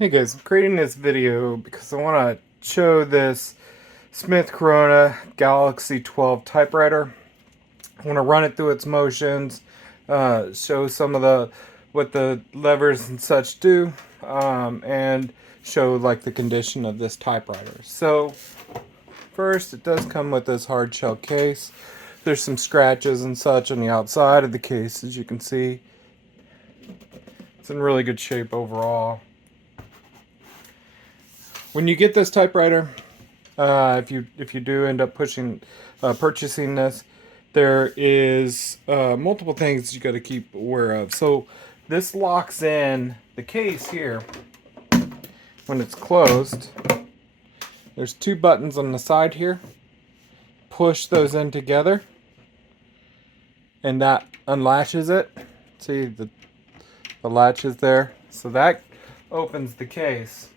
Hey guys, I'm creating this video because I want to show this Smith Corona Galaxie 12 typewriter. I want to run it through its motions, show some of what the levers and such do, and show like the condition of this typewriter. So first, it does come with this hard shell case. There's some scratches and such on the outside of the case, as you can see. It's in really good shape overall. When you get this typewriter, if you do end up purchasing this, there is multiple things you got to keep aware of. So this locks in the case here when it's closed. There's two buttons on the side here. Push those in together, and that unlatches it. See the latch is there, so that opens the case.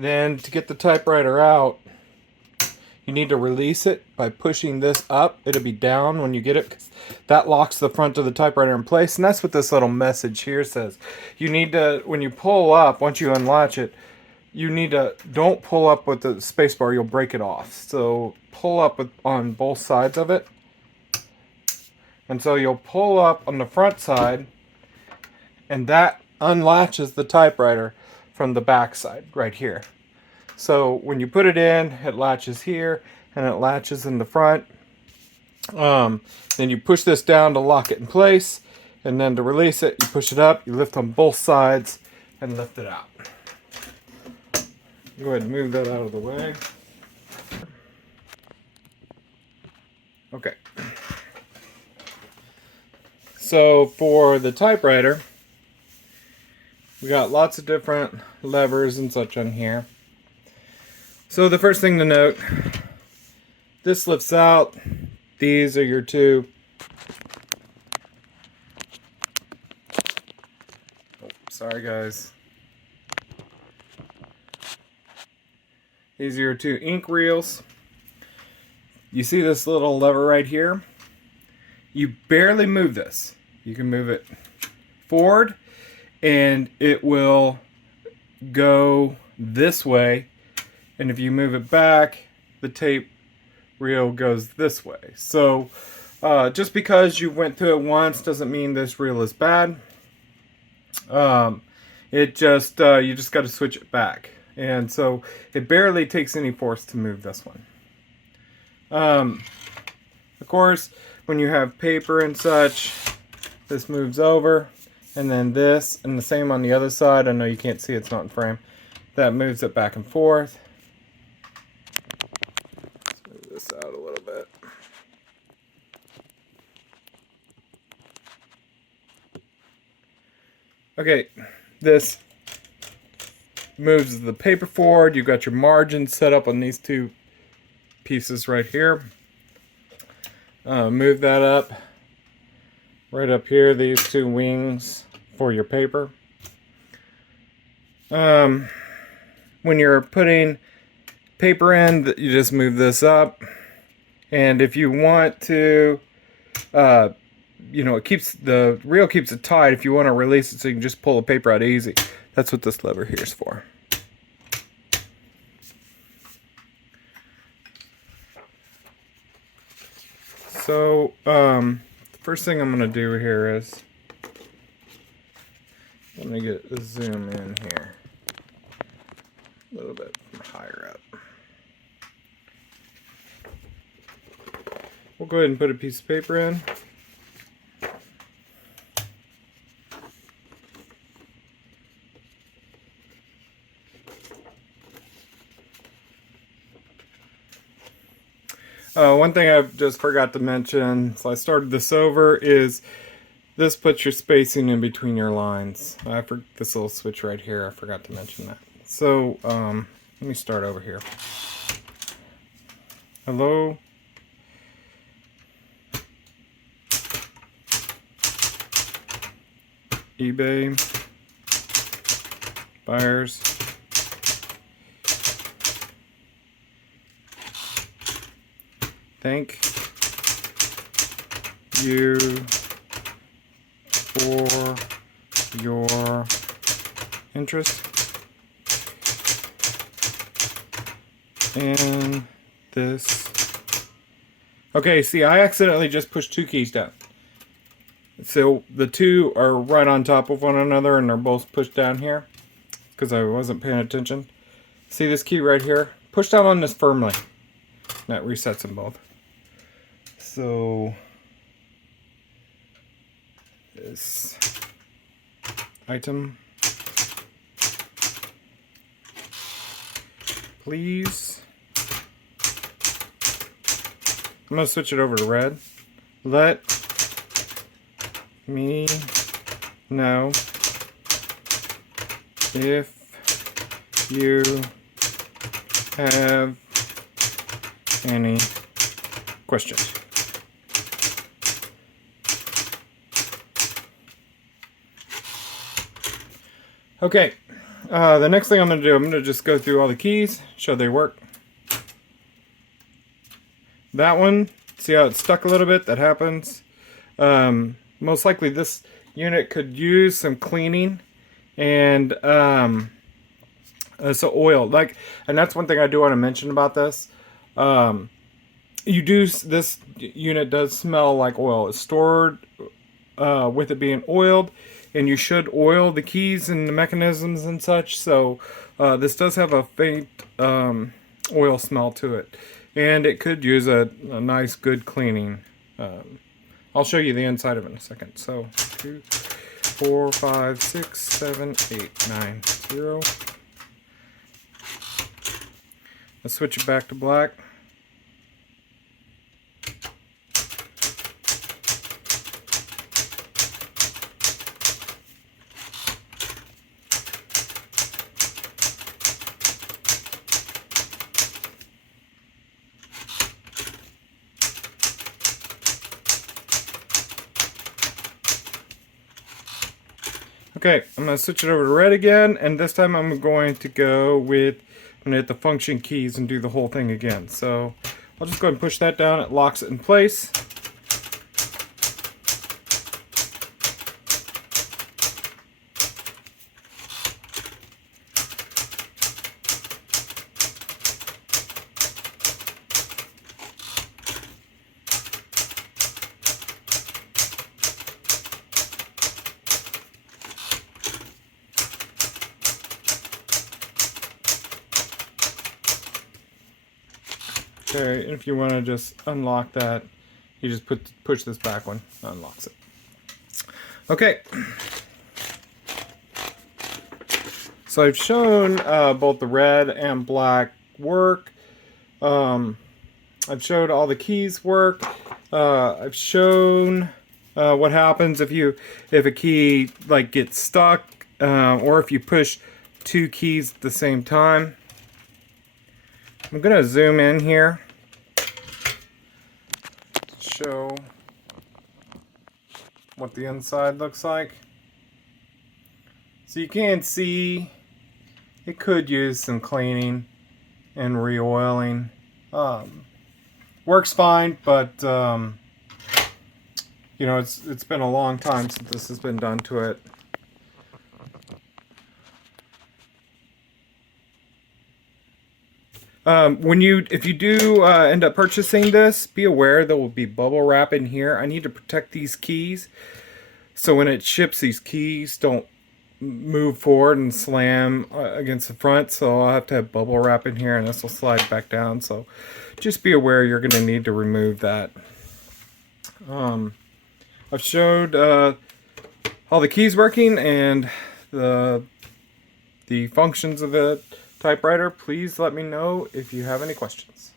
Then to get the typewriter out, you need to release it by pushing this up. It'll be down when you get it, 'cause that locks the front of the typewriter in place. And that's what this little message here says. You need to, when you pull up, once you unlatch it, you need to, don't pull up with the spacebar, you'll break it off. So pull up on both sides of it. And so you'll pull up on the front side, and that unlatches the typewriter from the back side right here. So when you put it in, it latches here and it latches in the front. Then you push this down to lock it in place, and then to release it, you push it up, you lift on both sides and lift it out. Go ahead and move that out of the way. Okay. So for the typewriter, we got lots of different levers and such on here. So the first thing to note, this lifts out. These are your two. Oh, sorry guys. These are your two ink reels. You see this little lever right here? You barely move this. You can move it forward, and it will go this way, and if you move it back, the tape reel goes this way. So just because you went through it once doesn't mean this reel is bad. You just got to switch it back, and so it barely takes any force to move this one. Of course, when you have paper and such, this moves over. And then this, and the same on the other side. I know you can't see, it's not in frame. That moves it back and forth. Let's move this out a little bit. Okay, this moves the paper forward. You've got your margins set up on these two pieces right here. Move that up. Right up here, these two wings for your paper. When you're putting paper in, you just move this up. And if you want to, the reel keeps it tight. If you want to release it so you can just pull the paper out easy, that's what this lever here is for. So, first thing I'm going to do here is, let me get a zoom in here, a little bit higher up. We'll go ahead and put a piece of paper in. One thing I just forgot to mention, so I started this over, is this puts your spacing in between your lines. This little switch right here, I forgot to mention that. So, let me start over here. Hello? eBay. Buyers. Thank you for your interest. And this. Okay, see, I accidentally just pushed 2 keys down. So the 2 are right on top of one another and they're both pushed down here because I wasn't paying attention. See this key right here? Push down on this firmly. That resets them both. So this item, please. I'm going to switch it over to red. Let me know if you have any questions. Okay, the next thing I'm going to do, I'm going to just go through all the keys, show they work. That one, see how it's stuck a little bit? That happens. Most likely this unit could use some cleaning and so oil. And that's one thing I do want to mention about this. This unit does smell like oil. It's stored with it being oiled, and you should oil the keys and the mechanisms and such. So this does have a faint oil smell to it, and it could use a nice good cleaning. I'll show you the inside of it in a second. So 2, 4, 5, 6, 7, 8, 9, 0. Let's switch it back to black. Okay, I'm going to switch it over to red again, and this time I'm going to go with, I'm going to hit the function keys and do the whole thing again. So I'll just go ahead and push that down, it locks it in place. Okay, and if you want to just unlock that, you just push this back one, unlocks it. Okay. So I've shown both the red and black work. I've showed all the keys work. I've shown what happens if a key gets stuck, or if you push 2 keys at the same time. I'm going to zoom in here to show what the inside looks like. So you can see it could use some cleaning and re-oiling. Works fine, but you know, it's been a long time since this has been done to it. If you do end up purchasing this, be aware there will be bubble wrap in here. I need to protect these keys, so when it ships, these keys don't move forward and slam against the front. So I'll have to have bubble wrap in here, and this will slide back down. So just be aware you're going to need to remove that. I've showed all the keys working and the functions of the typewriter. Please let me know if you have any questions.